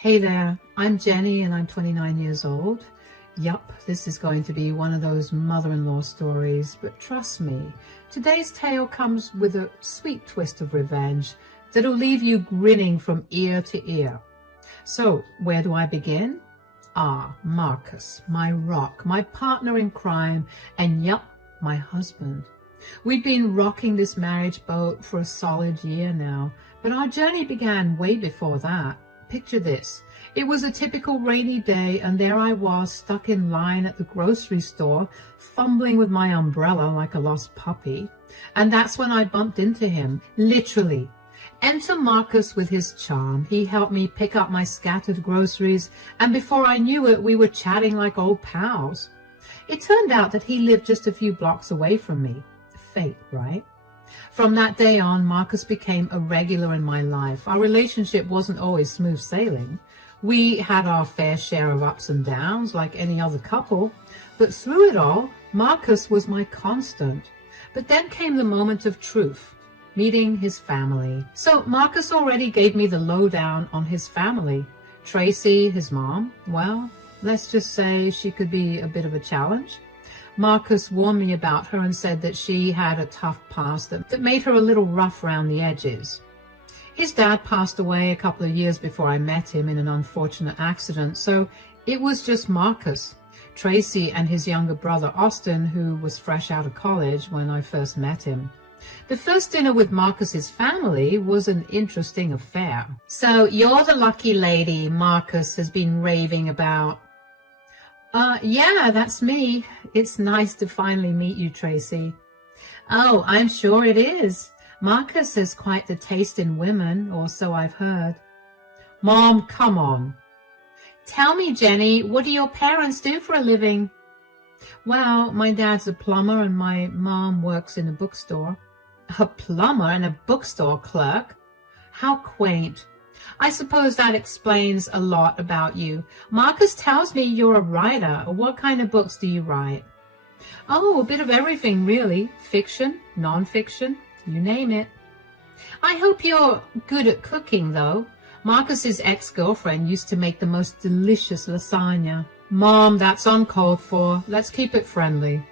Hey there, I'm Jenny and I'm 29 years old. Yup, this is going to be one of those mother-in-law stories, but trust me, today's tale comes with a sweet twist of revenge that'll leave you grinning from ear to ear. So, where do I begin? Marcus, my rock, my partner in crime, and yup, my husband. We've been rocking this marriage boat for a solid year now, but our journey began way before that. Picture this. It was a typical rainy day, and there I was, stuck in line at the grocery store, fumbling with my umbrella like a lost puppy. And that's when I bumped into him, literally. Enter Marcus with his charm. He helped me pick up my scattered groceries, and before I knew it, we were chatting like old pals. It turned out that he lived just a few blocks away from me. Fate, right? From that day on, Marcus became a regular in my life. Our relationship wasn't always smooth sailing. We had our fair share of ups and downs like any other couple, but through it all, Marcus was my constant. But then came the moment of truth, meeting his family. So Marcus already gave me the lowdown on his family. Tracy, his mom, well, let's just say she could be a bit of a challenge. Marcus warned me about her and said that she had a tough past that made her a little rough around the edges. His dad passed away a couple of years before I met him in an unfortunate accident, so it was just Marcus, Tracy, and his younger brother Austin, who was fresh out of college when I first met him. The first dinner with Marcus's family was an interesting affair. So you're the lucky lady Marcus has been raving about. Yeah, that's me. It's nice to finally meet you, Tracy. Oh, I'm sure it is. Marcus has quite the taste in women, or so I've heard. Mom, come on. Tell me, Jenny, what do your parents do for a living? Well, my dad's a plumber and my mom works in a bookstore. A plumber and a bookstore clerk? How quaint. I suppose that explains a lot about you. Marcus tells me you're a writer. What kind of books do you write? Oh, a bit of everything, really. Fiction, non-fiction, you name it. I hope you're good at cooking, though. Marcus's ex-girlfriend used to make the most delicious lasagna. Mom, that's uncalled for. Let's keep it friendly.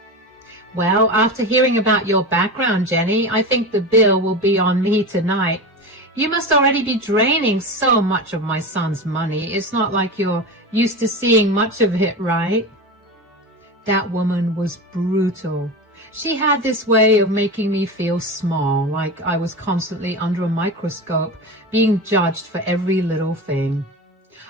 Well, after hearing about your background, Jenny, I think the bill will be on me tonight. You must already be draining so much of my son's money. It's not like you're used to seeing much of it, right? That woman was brutal. She had this way of making me feel small, like I was constantly under a microscope, being judged for every little thing.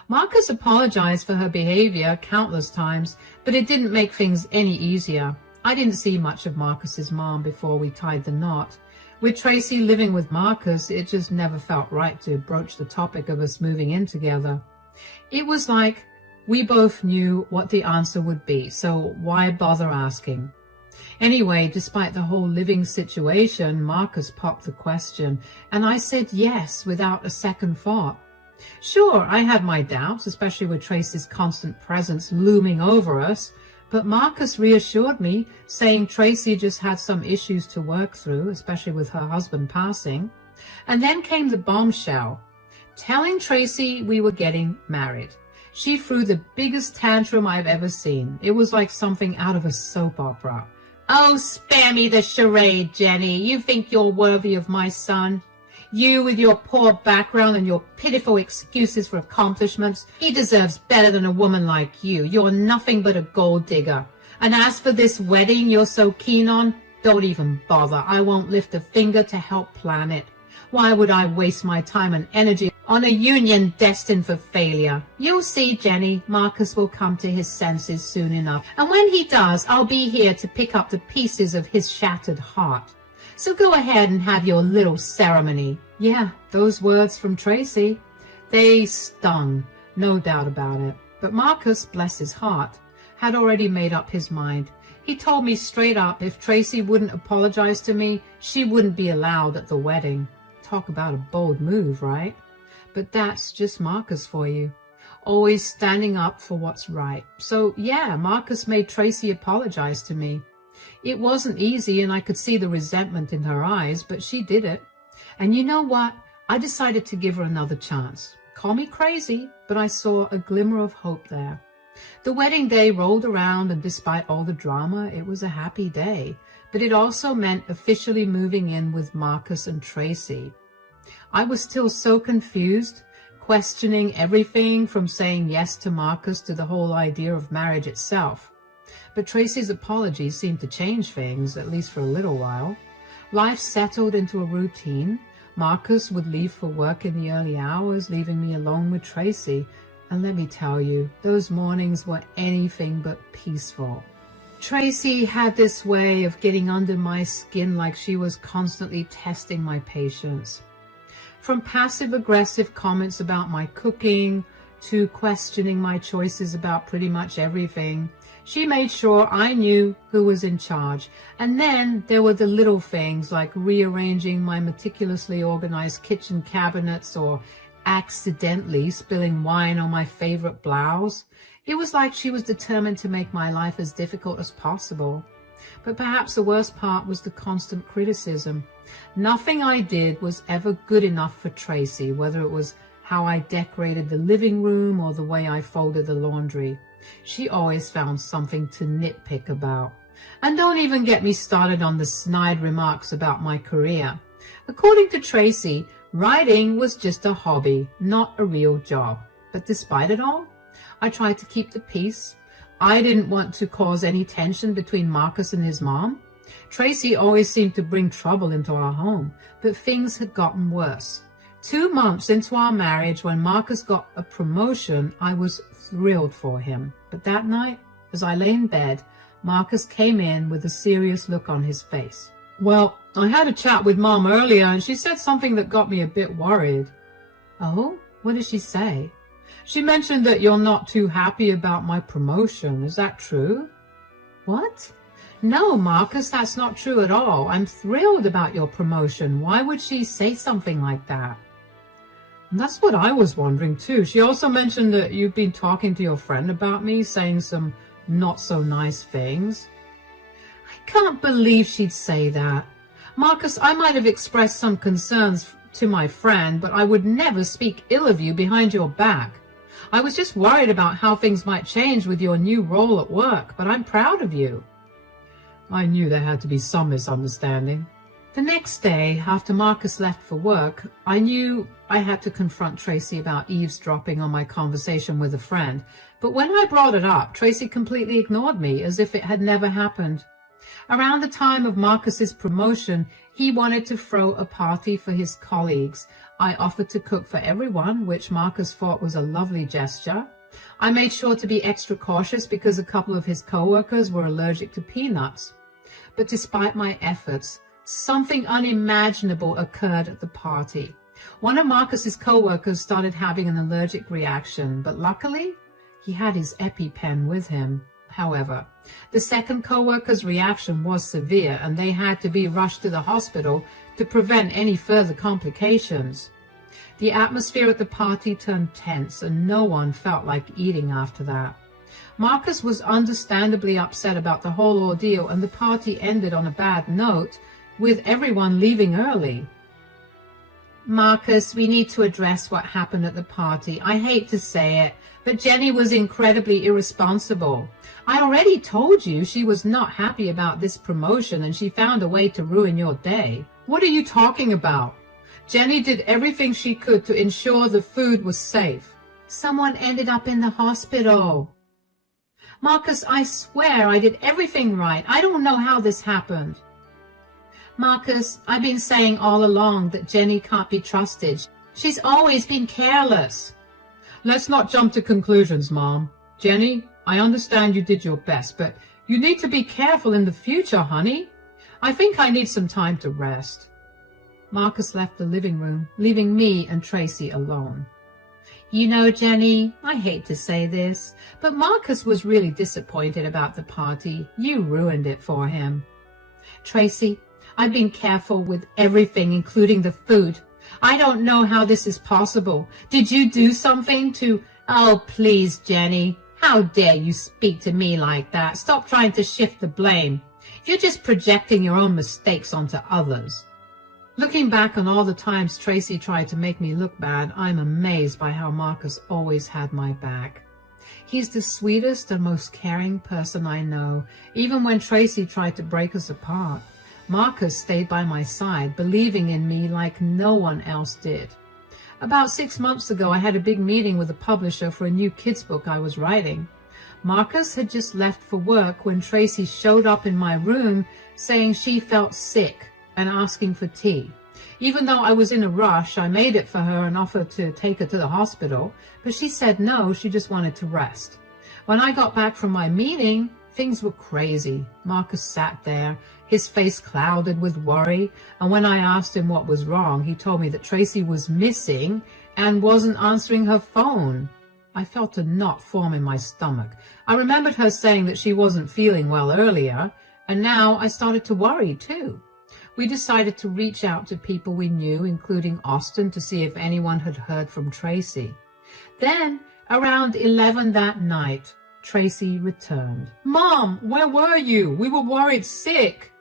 Marcus apologized for her behavior countless times, but it didn't make things any easier. I didn't see much of Marcus's mom before we tied the knot. With Tracy living with Marcus, it just never felt right to broach the topic of us moving in together. It was like we both knew what the answer would be, so why bother asking? Anyway, despite the whole living situation, Marcus popped the question, and I said yes without a second thought. Sure, I had my doubts, especially with Tracy's constant presence looming over us, but Marcus reassured me, saying Tracy just had some issues to work through, especially with her husband passing. And then came the bombshell, telling Tracy we were getting married. She threw the biggest tantrum I've ever seen. It was like something out of a soap opera. Oh, spare me the charade, Jenny. You think you're worthy of my son? You with your poor background and your pitiful excuses for accomplishments. He deserves better than a woman like you. You're nothing but a gold digger. And as for this wedding you're so keen on, don't even bother. I won't lift a finger to help plan it. Why would I waste my time and energy on a union destined for failure? You'll see, Jenny, Marcus will come to his senses soon enough. And when he does, I'll be here to pick up the pieces of his shattered heart. So go ahead and have your little ceremony. Yeah, those words from Tracy, they stung, no doubt about it. But Marcus, bless his heart, had already made up his mind. He told me straight up if Tracy wouldn't apologize to me, she wouldn't be allowed at the wedding. Talk about a bold move, right? But that's just Marcus for you. Always standing up for what's right. So yeah, Marcus made Tracy apologize to me. It wasn't easy, and I could see the resentment in her eyes, but she did it. And you know what? I decided to give her another chance. Call me crazy, but I saw a glimmer of hope there. The wedding day rolled around, and despite all the drama, it was a happy day. But it also meant officially moving in with Marcus and Tracy. I was still so confused, questioning everything from saying yes to Marcus to the whole idea of marriage itself. But Tracy's apology seemed to change things, at least for a little while. Life settled into a routine. Marcus would leave for work in the early hours, leaving me alone with Tracy. And let me tell you, those mornings were anything but peaceful. Tracy had this way of getting under my skin, like she was constantly testing my patience. From passive-aggressive comments about my cooking to questioning my choices about pretty much everything, she made sure I knew who was in charge. And then there were the little things like rearranging my meticulously organized kitchen cabinets or accidentally spilling wine on my favorite blouse. It was like she was determined to make my life as difficult as possible. But perhaps the worst part was the constant criticism. Nothing I did was ever good enough for Tracy, whether it was how I decorated the living room or the way I folded the laundry. She always found something to nitpick about. And don't even get me started on the snide remarks about my career. According to Tracy, writing was just a hobby, not a real job. But despite it all, I tried to keep the peace. I didn't want to cause any tension between Marcus and his mom. Tracy always seemed to bring trouble into our home, but things had gotten worse. 2 months into our marriage, when Marcus got a promotion, I was thrilled for him. But that night, as I lay in bed, Marcus came in with a serious look on his face. Well, I had a chat with Mom earlier, and she said something that got me a bit worried. Oh, what did she say? She mentioned that you're not too happy about my promotion. Is that true? What? No, Marcus, that's not true at all. I'm thrilled about your promotion. Why would she say something like that? And that's what I was wondering too. She also mentioned that you've been talking to your friend about me, saying some not so nice things. I can't believe she'd say that. Marcus, I might have expressed some concerns to my friend, but I would never speak ill of you behind your back. I was just worried about how things might change with your new role at work, but I'm proud of you. I knew there had to be some misunderstanding. The next day, after Marcus left for work, I knew I had to confront Tracy about eavesdropping on my conversation with a friend. But when I brought it up, Tracy completely ignored me, as if it had never happened. Around the time of Marcus's promotion, he wanted to throw a party for his colleagues. I offered to cook for everyone, which Marcus thought was a lovely gesture. I made sure to be extra cautious because a couple of his co-workers were allergic to peanuts. But despite my efforts, something unimaginable occurred at the party. One of Marcus's co-workers started having an allergic reaction, but luckily, he had his EpiPen with him. However, the second co-worker's reaction was severe, and they had to be rushed to the hospital to prevent any further complications. The atmosphere at the party turned tense, and no one felt like eating after that. Marcus was understandably upset about the whole ordeal, and the party ended on a bad note, with everyone leaving early. Marcus, we need to address what happened at the party. I hate to say it, but Jenny was incredibly irresponsible. I already told you she was not happy about this promotion, and she found a way to ruin your day. What are you talking about? Jenny did everything she could to ensure the food was safe. Someone ended up in the hospital. Marcus, I swear I did everything right. I don't know how this happened. Marcus, I've been saying all along that Jenny can't be trusted. She's always been careless. Let's not jump to conclusions, Mom. Jenny, I understand you did your best, but you need to be careful in the future, honey. I think I need some time to rest. Marcus left the living room, leaving me and Tracy alone. You know, Jenny, I hate to say this, but Marcus was really disappointed about the party. You ruined it for him. Tracy, I've been careful with everything, including the food. I don't know how this is possible. Did you do something to... Oh, please, Jenny. How dare you speak to me like that? Stop trying to shift the blame. You're just projecting your own mistakes onto others. Looking back on all the times Tracy tried to make me look bad, I'm amazed by how Marcus always had my back. He's the sweetest and most caring person I know. Even when Tracy tried to break us apart, Marcus stayed by my side, believing in me like no one else did. About 6 months ago, I had a big meeting with a publisher for a new kids book I was writing. Marcus had just left for work when Tracy showed up in my room saying she felt sick and asking for tea. Even though I was in a rush, I made it for her and offered to take her to the hospital, but she said no, she just wanted to rest. When I got back from my meeting, things were crazy. Marcus sat there, his face clouded with worry, and when I asked him what was wrong, he told me that Tracy was missing and wasn't answering her phone. I felt a knot form in my stomach. I remembered her saying that she wasn't feeling well earlier, and now I started to worry too. We decided to reach out to people we knew, including Austin, to see if anyone had heard from Tracy. Then, around 11 that night, Tracy returned. "Mom, where were you? We were worried sick."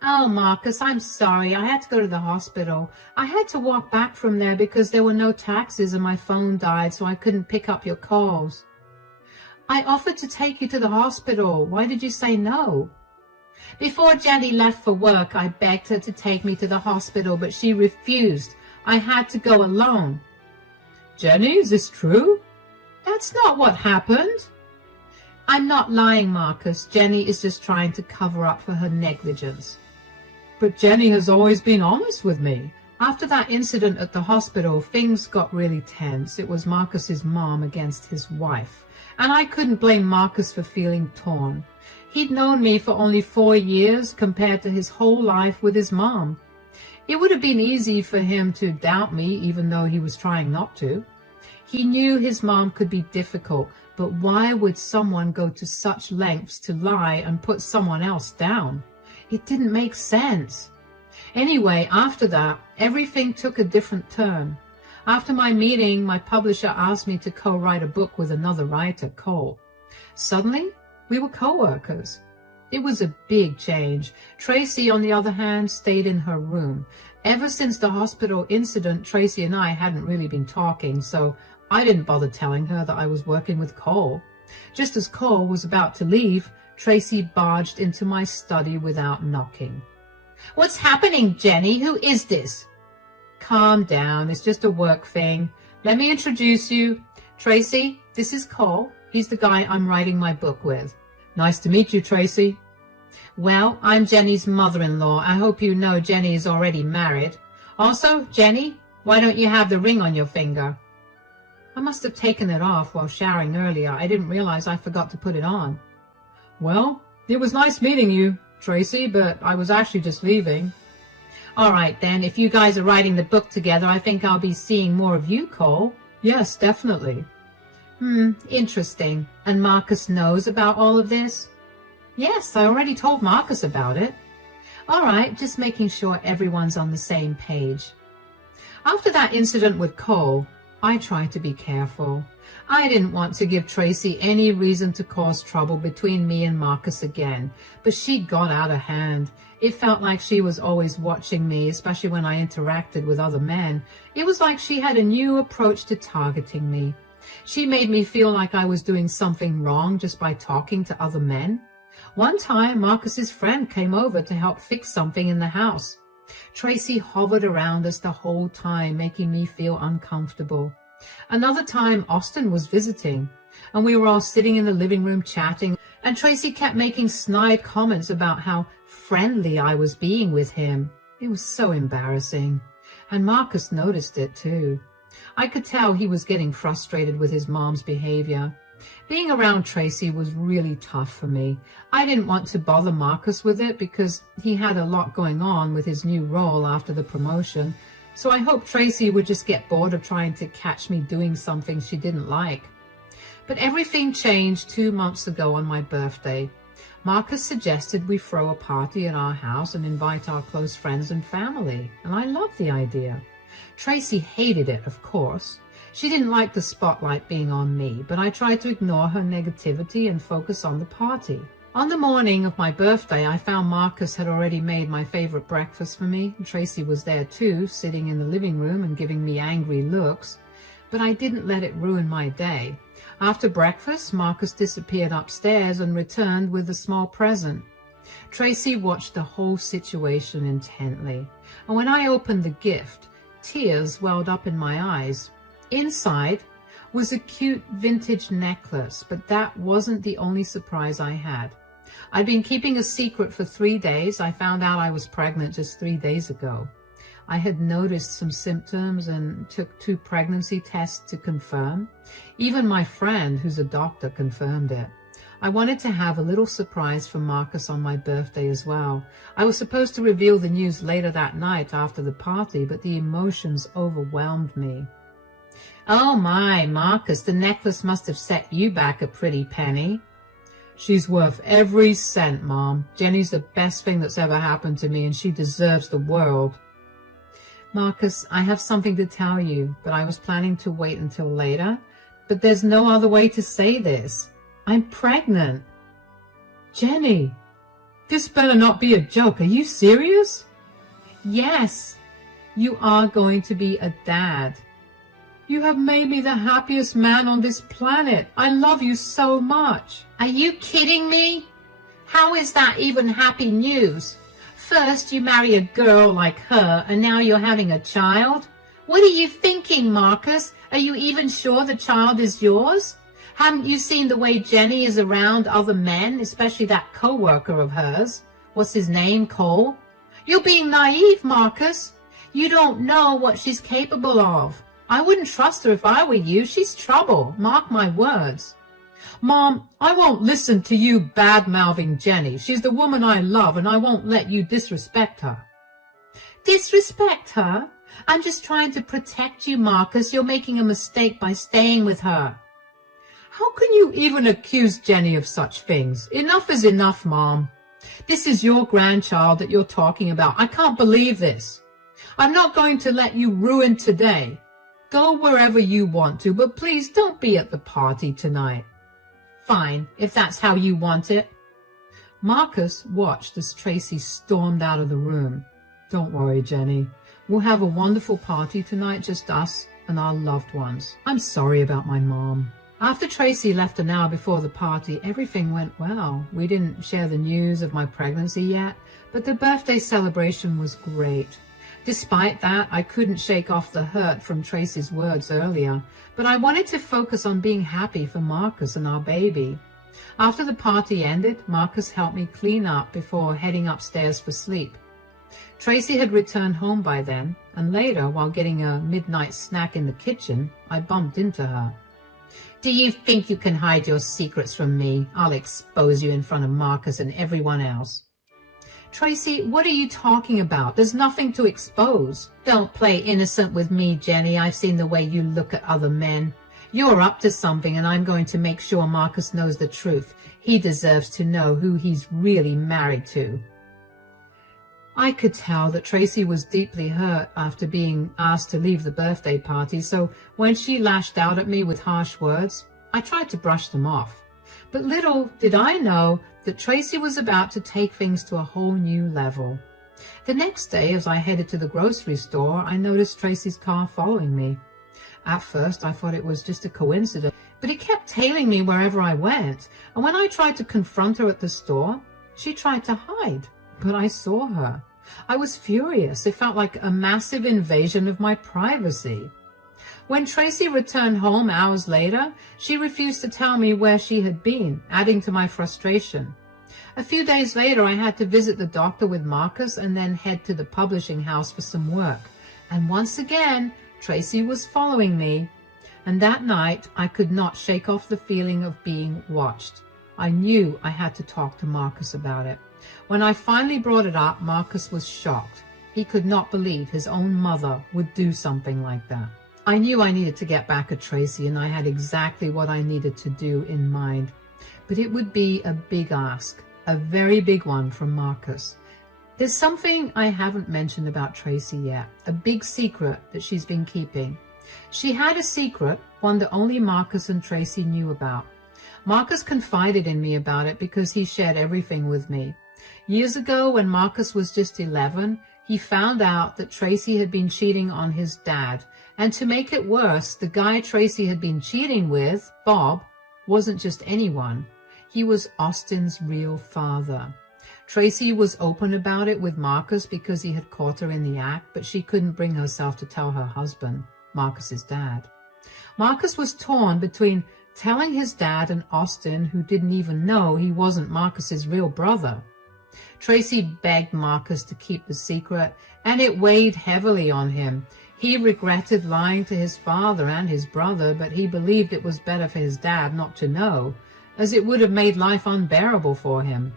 "Oh, Marcus, I'm sorry. I had to go to the hospital. I had to walk back from there because there were no taxis and my phone died, so I couldn't pick up your calls." "I offered to take you to the hospital. Why did you say no?" "Before Jenny left for work, I begged her to take me to the hospital, but she refused. I had to go alone." "Jenny, is this true?" "That's not what happened." "I'm not lying, Marcus. Jenny is just trying to cover up for her negligence." "But Jenny has always been honest with me." After that incident at the hospital, things got really tense. It was Marcus's mom against his wife, and I couldn't blame Marcus for feeling torn. He'd known me for only 4 years compared to his whole life with his mom. It would have been easy for him to doubt me, even though he was trying not to. He knew his mom could be difficult, but why would someone go to such lengths to lie and put someone else down? It didn't make sense. Anyway, after that, everything took a different turn. After my meeting, my publisher asked me to co-write a book with another writer, Cole. Suddenly, we were co-workers. It was a big change. Tracy, on the other hand, stayed in her room. Ever since the hospital incident, Tracy and I hadn't really been talking, so I didn't bother telling her that I was working with Cole. Just as Cole was about to leave, Tracy barged into my study without knocking. "What's happening, Jenny? Who is this?" "Calm down. It's just a work thing. Let me introduce you. Tracy, this is Cole. He's the guy I'm writing my book with." "Nice to meet you, Tracy." "Well, I'm Jenny's mother-in-law. I hope you know Jenny is already married. Also, Jenny, why don't you have the ring on your finger?" I must have taken it off while showering earlier. I didn't realize I forgot to put it on. "Well, it was nice meeting you, Tracy, but I was actually just leaving." "All right, then. If you guys are writing the book together, I think I'll be seeing more of you, Cole." "Yes, definitely." Interesting. And Marcus knows about all of this?" "Yes, I already told Marcus about it." "All right, just making sure everyone's on the same page." After that incident with Cole, I tried to be careful. I didn't want to give Tracy any reason to cause trouble between me and Marcus again, but she got out of hand. It felt like she was always watching me, especially when I interacted with other men. It was like she had a new approach to targeting me. She made me feel like I was doing something wrong just by talking to other men. One time, Marcus's friend came over to help fix something in the house. Tracy hovered around us the whole time, making me feel uncomfortable. Another time, Austin was visiting, and we were all sitting in the living room chatting, and Tracy kept making snide comments about how friendly I was being with him. It was so embarrassing, and Marcus noticed it too. I could tell he was getting frustrated with his mom's behavior. Being around Tracy was really tough for me. I didn't want to bother Marcus with it because he had a lot going on with his new role after the promotion, so I hoped Tracy would just get bored of trying to catch me doing something she didn't like. But everything changed 2 months ago on my birthday. Marcus suggested we throw a party at our house and invite our close friends and family, and I loved the idea. Tracy hated it, of course. She didn't like the spotlight being on me, but I tried to ignore her negativity and focus on the party. On the morning of my birthday, I found Marcus had already made my favorite breakfast for me. Tracy was there too, sitting in the living room and giving me angry looks. But I didn't let it ruin my day. After breakfast, Marcus disappeared upstairs and returned with a small present. Tracy watched the whole situation intently, and when I opened the gift, tears welled up in my eyes. Inside was a cute vintage necklace, but that wasn't the only surprise I had. I'd been keeping a secret for 3 days. I found out I was pregnant just 3 days ago. I had noticed some symptoms and took 2 pregnancy tests to confirm. Even my friend, who's a doctor, confirmed it. I wanted to have a little surprise for Marcus on my birthday as well. I was supposed to reveal the news later that night after the party, but the emotions overwhelmed me. Oh my, Marcus, the necklace must have set you back a pretty penny. She's worth every cent, Mom. Jenny's the best thing that's ever happened to me, and she deserves the world. Marcus, I have something to tell you, but I was planning to wait until later. But there's no other way to say this. I'm pregnant. Jenny, this better not be a joke. Are you serious? Yes, you are going to be a dad. You have made me the happiest man on this planet. I love you so much. Are you kidding me? How is that even happy news? First you marry a girl like her, and now you're having a child? What are you thinking, Marcus? Are you even sure the child is yours? Haven't you seen the way Jenny is around other men, especially that co-worker of hers? What's his name, Cole? You're being naive, Marcus. You don't know what she's capable of. I wouldn't trust her if I were you. She's trouble. Mark my words. Mom, I won't listen to you bad-mouthing Jenny. She's the woman I love, and I won't let you disrespect her. Disrespect her? I'm just trying to protect you, Marcus. You're making a mistake by staying with her. How can you even accuse Jenny of such things? Enough is enough, Mom. This is your grandchild that you're talking about. I can't believe this. I'm not going to let you ruin today. Go wherever you want to, but please don't be at the party tonight. Fine, if that's how you want it. Marcus watched as Tracy stormed out of the room. Don't worry, Jenny. We'll have a wonderful party tonight, just us and our loved ones. I'm sorry about my mom. After Tracy left an hour before the party, everything went well. We didn't share the news of my pregnancy yet, but the birthday celebration was great. Despite that, I couldn't shake off the hurt from Tracy's words earlier, but I wanted to focus on being happy for Marcus and our baby. After the party ended, Marcus helped me clean up before heading upstairs for sleep. Tracy had returned home by then, and later, while getting a midnight snack in the kitchen, I bumped into her. Do you think you can hide your secrets from me? I'll expose you in front of Marcus and everyone else. Tracy, what are you talking about? There's nothing to expose. Don't play innocent with me, Jenny. I've seen the way you look at other men. You're up to something, and I'm going to make sure Marcus knows the truth. He deserves to know who he's really married to. I could tell that Tracy was deeply hurt after being asked to leave the birthday party, so when she lashed out at me with harsh words, I tried to brush them off. But little did I know that Tracy was about to take things to a whole new level. The next day, as I headed to the grocery store, I noticed Tracy's car following me. At first, I thought it was just a coincidence, but it kept tailing me wherever I went, and when I tried to confront her at the store, she tried to hide, but I saw her. I was furious. It felt like a massive invasion of my privacy. When Tracy returned home hours later, she refused to tell me where she had been, adding to my frustration. A few days later, I had to visit the doctor with Marcus and then head to the publishing house for some work. And once again, Tracy was following me. And that night, I could not shake off the feeling of being watched. I knew I had to talk to Marcus about it. When I finally brought it up, Marcus was shocked. He could not believe his own mother would do something like that. I knew I needed to get back at Tracy, and I had exactly what I needed to do in mind. But it would be a big ask, a very big one from Marcus. There's something I haven't mentioned about Tracy yet, a big secret that she's been keeping. She had a secret, one that only Marcus and Tracy knew about. Marcus confided in me about it because he shared everything with me. Years ago, when Marcus was just 11, he found out that Tracy had been cheating on his dad. And to make it worse, the guy Tracy had been cheating with, Bob, wasn't just anyone. He was Austin's real father. Tracy was open about it with Marcus because he had caught her in the act, but she couldn't bring herself to tell her husband, Marcus's dad. Marcus was torn between telling his dad and Austin, who didn't even know he wasn't Marcus's real brother. Tracy begged Marcus to keep the secret, and it weighed heavily on him. He regretted lying to his father and his brother, but he believed it was better for his dad not to know, as it would have made life unbearable for him.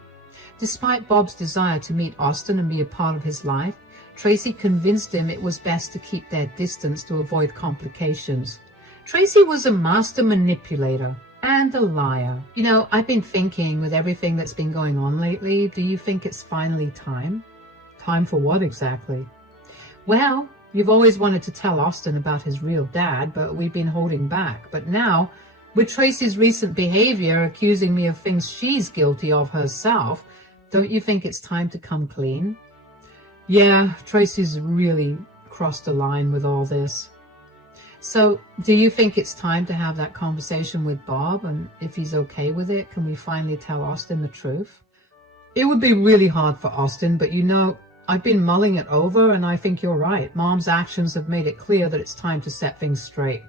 Despite Bob's desire to meet Austin and be a part of his life, Tracy convinced him it was best to keep their distance to avoid complications. Tracy was a master manipulator and a liar. You know, I've been thinking with everything that's been going on lately, do you think it's finally time? Time for what exactly? Well, you've always wanted to tell Austin about his real dad, but we've been holding back. But now, with Tracy's recent behavior accusing me of things she's guilty of herself, don't you think it's time to come clean? Yeah, Tracy's really crossed a line with all this. So, do you think it's time to have that conversation with Bob? And if he's okay with it, can we finally tell Austin the truth? It would be really hard for Austin, but you know, I've been mulling it over and I think you're right. Mom's actions have made it clear that it's time to set things straight.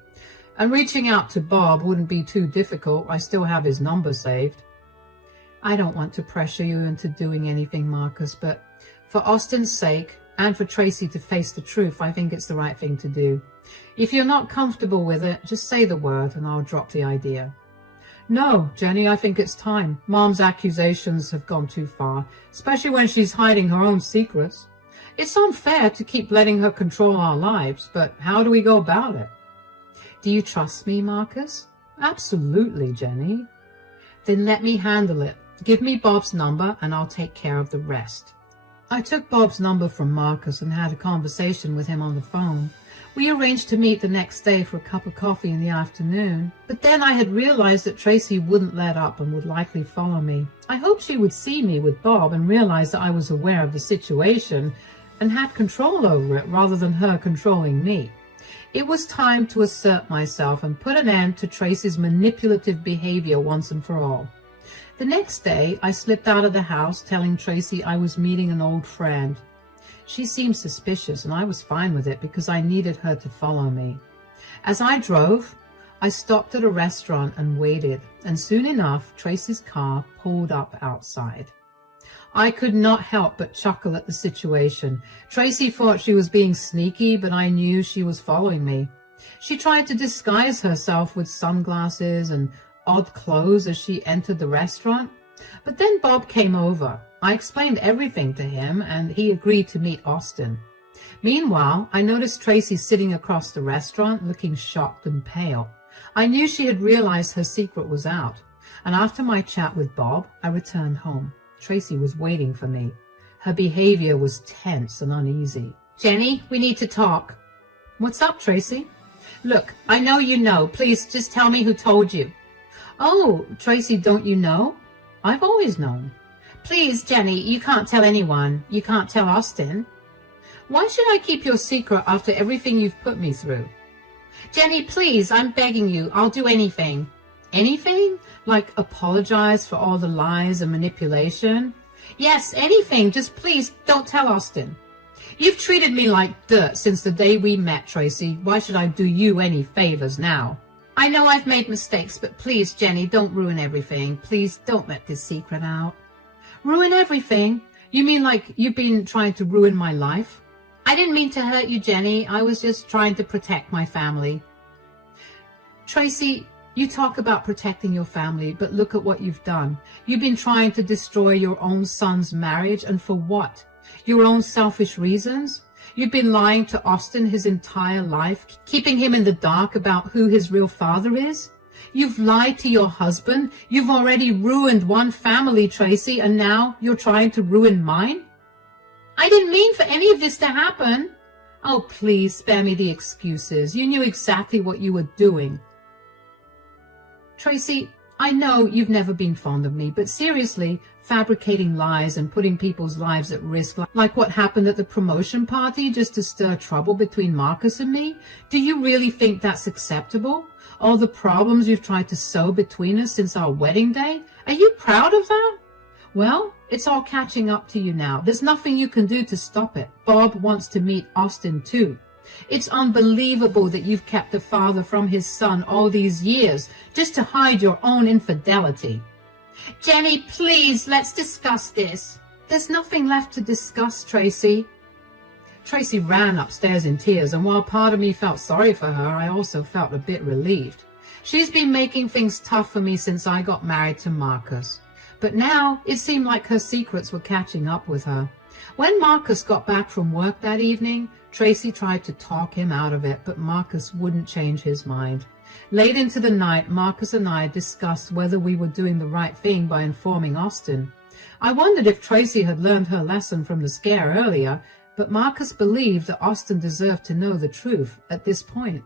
And reaching out to Bob wouldn't be too difficult. I still have his number saved. I don't want to pressure you into doing anything, Marcus, but for Austin's sake and for Tracy to face the truth, I think it's the right thing to do. If you're not comfortable with it, just say the word and I'll drop the idea. No, Jenny, I think it's time. Mom's accusations have gone too far, especially when she's hiding her own secrets. It's unfair to keep letting her control our lives, but how do we go about it? Do you trust me, Marcus? Absolutely, Jenny. Then let me handle it. Give me Bob's number and I'll take care of the rest. I took Bob's number from Marcus and had a conversation with him on the phone. We arranged to meet the next day for a cup of coffee in the afternoon, but then I had realized that Tracy wouldn't let up and would likely follow me. I hoped she would see me with Bob and realize that I was aware of the situation and had control over it rather than her controlling me. It was time to assert myself and put an end to Tracy's manipulative behavior once and for all. The next day, I slipped out of the house telling Tracy I was meeting an old friend. She seemed suspicious and I was fine with it because I needed her to follow me. As I drove, I stopped at a restaurant and waited, and soon enough, Tracy's car pulled up outside. I could not help but chuckle at the situation. Tracy thought she was being sneaky, but I knew she was following me. She tried to disguise herself with sunglasses and odd clothes as she entered the restaurant. But then Bob came over. I explained everything to him, and he agreed to meet Austin. Meanwhile, I noticed Tracy sitting across the restaurant, looking shocked and pale. I knew she had realized her secret was out, and after my chat with Bob, I returned home. Tracy was waiting for me. Her behavior was tense and uneasy. Jenny, we need to talk. What's up, Tracy? Look, I know you know. Please just tell me who told you. Oh, Tracy, don't you know? I've always known. Please, Jenny, you can't tell anyone. You can't tell Austin. Why should I keep your secret after everything you've put me through? Jenny, please, I'm begging you. I'll do anything. Anything? Like apologize for all the lies and manipulation? Yes, anything. Just please don't tell Austin. You've treated me like dirt since the day we met, Tracy. Why should I do you any favors now? I know I've made mistakes, but please, Jenny, don't ruin everything. Please don't let this secret out. Ruin everything? You mean like you've been trying to ruin my life? I didn't mean to hurt you, Jenny. I was just trying to protect my family. Tracy, you talk about protecting your family, but look at what you've done. You've been trying to destroy your own son's marriage, and for what? Your own selfish reasons? You've been lying to Austin his entire life, keeping him in the dark about who his real father is? You've lied to your husband. You've already ruined one family, Tracy, and now you're trying to ruin mine? I didn't mean for any of this to happen. Oh, please spare me the excuses. You knew exactly what you were doing. Tracy, I know you've never been fond of me, but seriously, fabricating lies and putting people's lives at risk, like what happened at the promotion party just to stir trouble between Marcus and me, do you really think that's acceptable? All the problems you've tried to sow between us since our wedding day? Are you proud of that? Well, it's all catching up to you now. There's nothing you can do to stop it. Bob wants to meet Austin too. It's unbelievable that you've kept the father from his son all these years just to hide your own infidelity. Jenny, please, let's discuss this. There's nothing left to discuss, Tracy. Tracy ran upstairs in tears, and while part of me felt sorry for her, I also felt a bit relieved. She's been making things tough for me since I got married to Marcus. But now it seemed like her secrets were catching up with her. When Marcus got back from work that evening, Tracy tried to talk him out of it, but Marcus wouldn't change his mind. Late into the night, Marcus and I discussed whether we were doing the right thing by informing Austin. I wondered if Tracy had learned her lesson from the scare earlier, but Marcus believed that Austin deserved to know the truth at this point.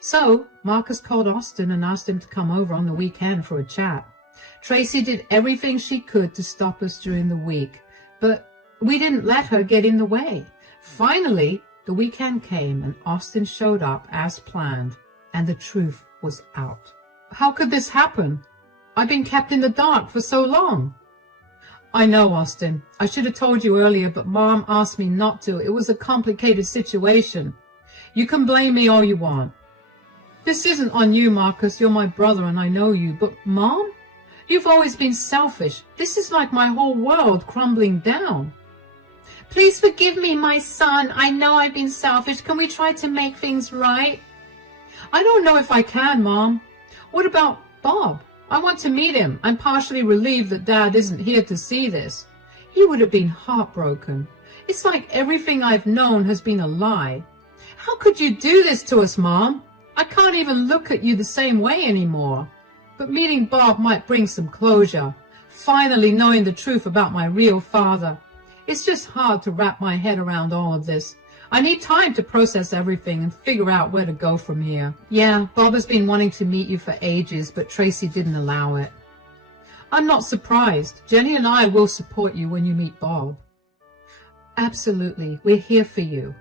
So Marcus called Austin and asked him to come over on the weekend for a chat. Tracy did everything she could to stop us during the week, but we didn't let her get in the way. Finally, the weekend came and Austin showed up as planned, and the truth was out. How could this happen? I've been kept in the dark for so long. I know, Austin. I should have told you earlier, but Mom asked me not to. It was a complicated situation. You can blame me all you want. This isn't on you, Marcus. You're my brother and I know you. But Mom? You've always been selfish. This is like my whole world crumbling down. Please forgive me, my son. I know I've been selfish. Can we try to make things right? I don't know if I can, Mom. What about Bob? I want to meet him. I'm partially relieved that Dad isn't here to see this. He would have been heartbroken. It's like everything I've known has been a lie. How could you do this to us, Mom? I can't even look at you the same way anymore. But meeting Bob might bring some closure. Finally knowing the truth about my real father. It's just hard to wrap my head around all of this. I need time to process everything and figure out where to go from here. Yeah, Bob has been wanting to meet you for ages, but Tracy didn't allow it. I'm not surprised. Jenny and I will support you when you meet Bob. Absolutely. We're here for you.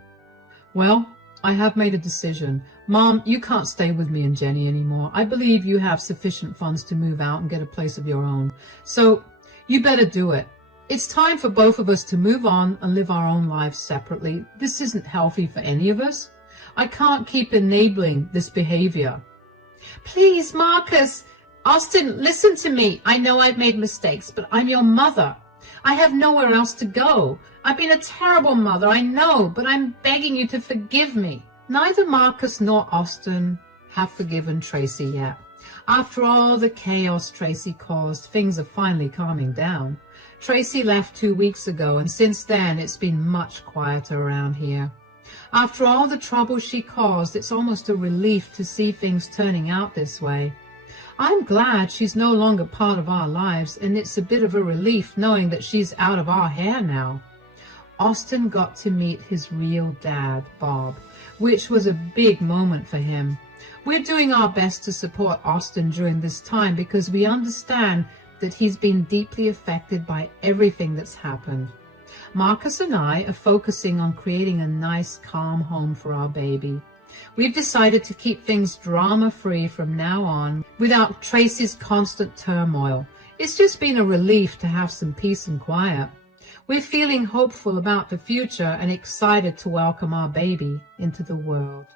Well, I have made a decision. Mom, you can't stay with me and Jenny anymore. I believe you have sufficient funds to move out and get a place of your own. So you better do it. It's time for both of us to move on and live our own lives separately. This isn't healthy for any of us. I can't keep enabling this behavior. Please, Marcus. Austin, listen to me. I know I've made mistakes, but I'm your mother. I have nowhere else to go. I've been a terrible mother, I know, but I'm begging you to forgive me. Neither Marcus nor Austin have forgiven Tracy yet. After all the chaos Tracy caused, things are finally calming down. Tracy left 2 weeks ago, and since then it's been much quieter around here. After all the trouble she caused, it's almost a relief to see things turning out this way. I'm glad she's no longer part of our lives, and it's a bit of a relief knowing that she's out of our hair now. Austin got to meet his real dad, Bob, which was a big moment for him. We're doing our best to support Austin during this time because we understand that he's been deeply affected by everything that's happened. Marcus and I are focusing on creating a nice, calm home for our baby. We've decided to keep things drama-free from now on without Tracy's constant turmoil. It's just been a relief to have some peace and quiet. We're feeling hopeful about the future and excited to welcome our baby into the world.